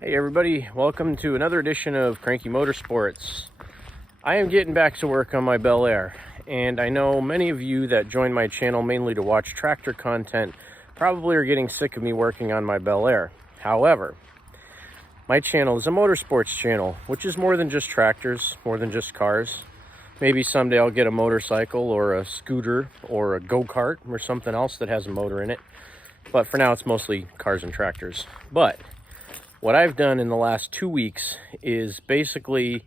Hey everybody, welcome to another edition of Cranky Motorsports. I am getting back to work on my Bel Air, and I know many of you that join my channel mainly to watch tractor content probably are getting sick of me working on my Bel Air. However, my channel is a motorsports channel, which is more than just tractors, more than just cars. Maybe someday I'll get a motorcycle or a scooter or a go-kart or something else that has a motor in it. But for now, it's mostly cars and tractors. But what I've done in the last 2 weeks is basically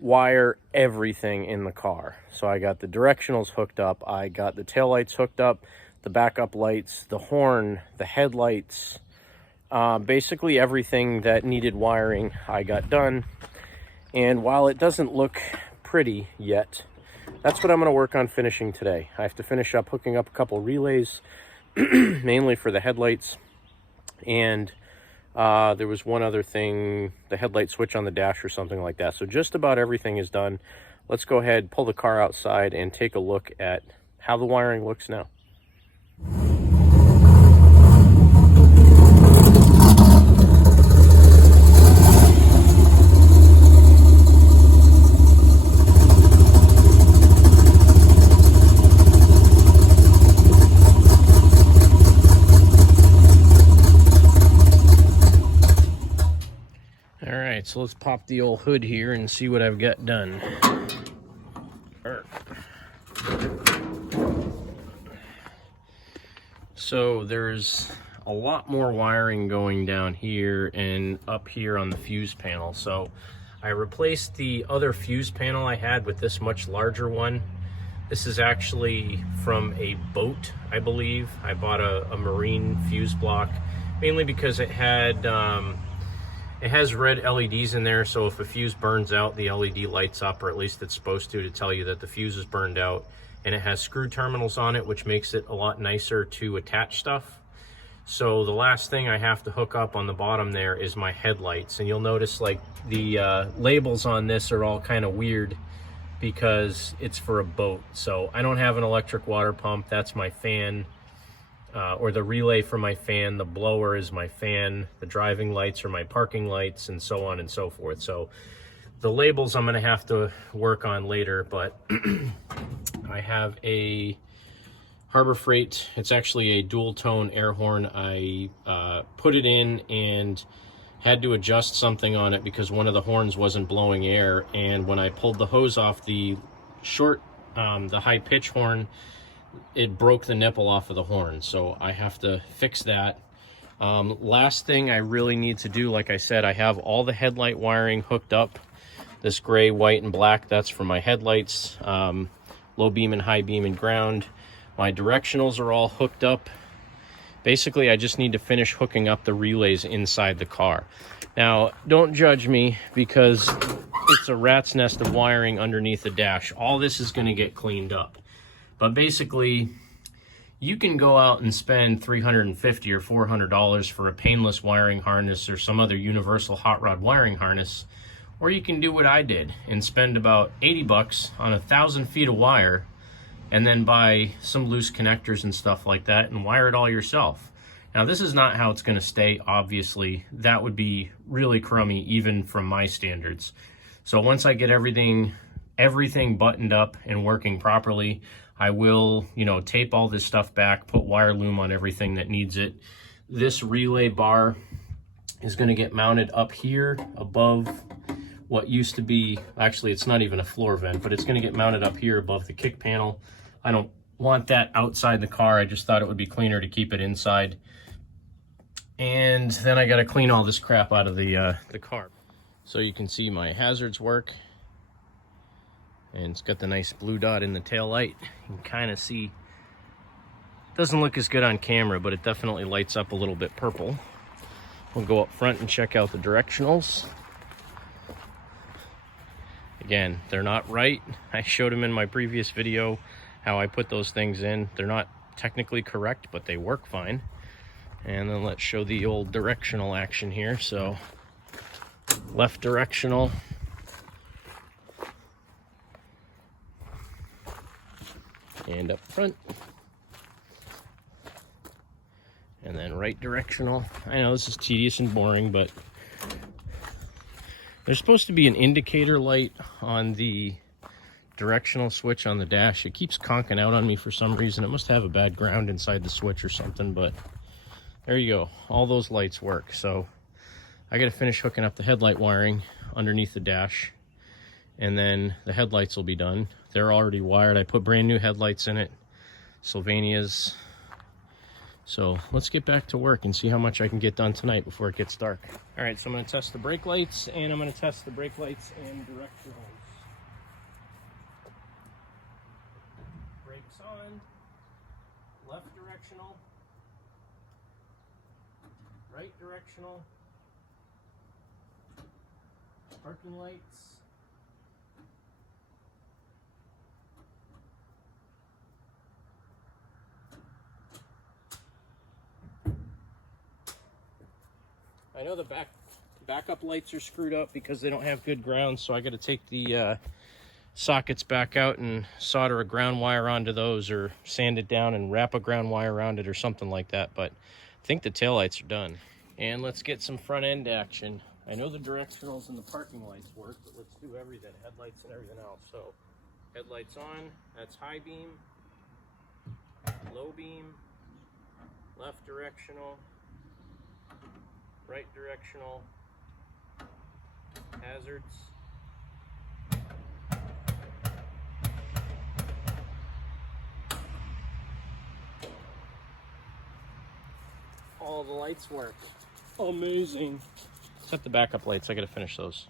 wire everything in the car. So I got the directionals hooked up, I got the taillights hooked up, the backup lights, the horn, the headlights, basically everything that needed wiring I got done. And while it doesn't look pretty yet, that's what I'm going to work on finishing today. I have to finish up hooking up a couple relays, mainly for the headlights, and there was one other thing, the headlight switch on the dash or something like that. So just about everything is done. Let's go ahead, pull the car outside, and take a look at how the wiring looks now. So let's pop the old hood here and see what I've got done. So there's a lot more wiring going down here and up here on the fuse panel. So I replaced the other fuse panel I had with this much larger one. This is actually from a boat, I believe. I bought a marine fuse block, mainly because it had it has red LEDs in there, so if a fuse burns out, the LED lights up, or at least it's supposed to tell you that the fuse is burned out. And it has screw terminals on it, which makes it a lot nicer to attach stuff. So the last thing I have to hook up on the bottom there is my headlights. And you'll notice like the labels on this are all kind of weird because it's for a boat. So I don't have an electric water pump. That's my fan. Or the relay for my fan, the blower is my fan, the driving lights are my parking lights, and so on and so forth. So the labels I'm going to have to work on later, but I have a Harbor Freight. It's actually a dual tone air horn. I put it in and had to adjust something on it because one of the horns wasn't blowing air, and when I pulled the hose off the the high pitch horn, it broke the nipple off of the horn, so I have to fix that. Last thing I really need to do, like I said, I have all the headlight wiring hooked up. This gray, white, and black, that's for my headlights, low beam and high beam and ground. My directionals are all hooked up. Basically, I just need to finish hooking up the relays inside the car. Now, don't judge me because it's a rat's nest of wiring underneath the dash. All this is going to get cleaned up. But basically, you can go out and spend $350 or $400 for a painless wiring harness or some other universal hot rod wiring harness, or you can do what I did and spend about 80 bucks on 1,000 feet of wire and then buy some loose connectors and stuff like that and wire it all yourself. Now, this is not how it's going to stay, obviously. That would be really crummy even from my standards. So once I get everything buttoned up and working properly, I will, tape all this stuff back, put wire loom on everything that needs it. This relay bar is going to get mounted up here above what used to be, actually it's not even a floor vent, but it's going to get mounted up here above the kick panel. I don't want that outside the car. I just thought it would be cleaner to keep it inside. And then I got to clean all this crap out of the car. So you can see my hazards work. And it's got the nice blue dot in the tail light. You can kind of see, it doesn't look as good on camera, but it definitely lights up a little bit purple. We'll go up front and check out the directionals. Again, they're not right. I showed them in my previous video how I put those things in. They're not technically correct, but they work fine. And then let's show the old directional action here. So left directional, and up front, and then right directional. I know this is tedious and boring, but There's supposed to be an indicator light on the directional switch on the dash. It keeps conking out on me for some reason. It must have a bad ground inside the switch or something, but there you go. All those lights work. So I got to finish hooking up the headlight wiring underneath the dash, and then the headlights will be done. They're already wired. I put brand new headlights in it, Sylvania's. So let's get back to work and see how much I can get done tonight before it gets dark. All right, so I'm going to test the brake lights, and I'm going to test the brake lights and directionals. Brakes on, left directional, right directional, parking lights, I know the backup lights are screwed up because they don't have good ground, so I got to take the sockets back out and solder a ground wire onto those, or sand it down and wrap a ground wire around it or something like that. But I think the taillights are done. And let's get some front end action. I know the directionals and the parking lights work, but let's do everything, headlights and everything else. So headlights on, that's high beam, low beam, left directional, right directional, hazards, all the lights work. Amazing. Except the backup lights, I gotta finish those.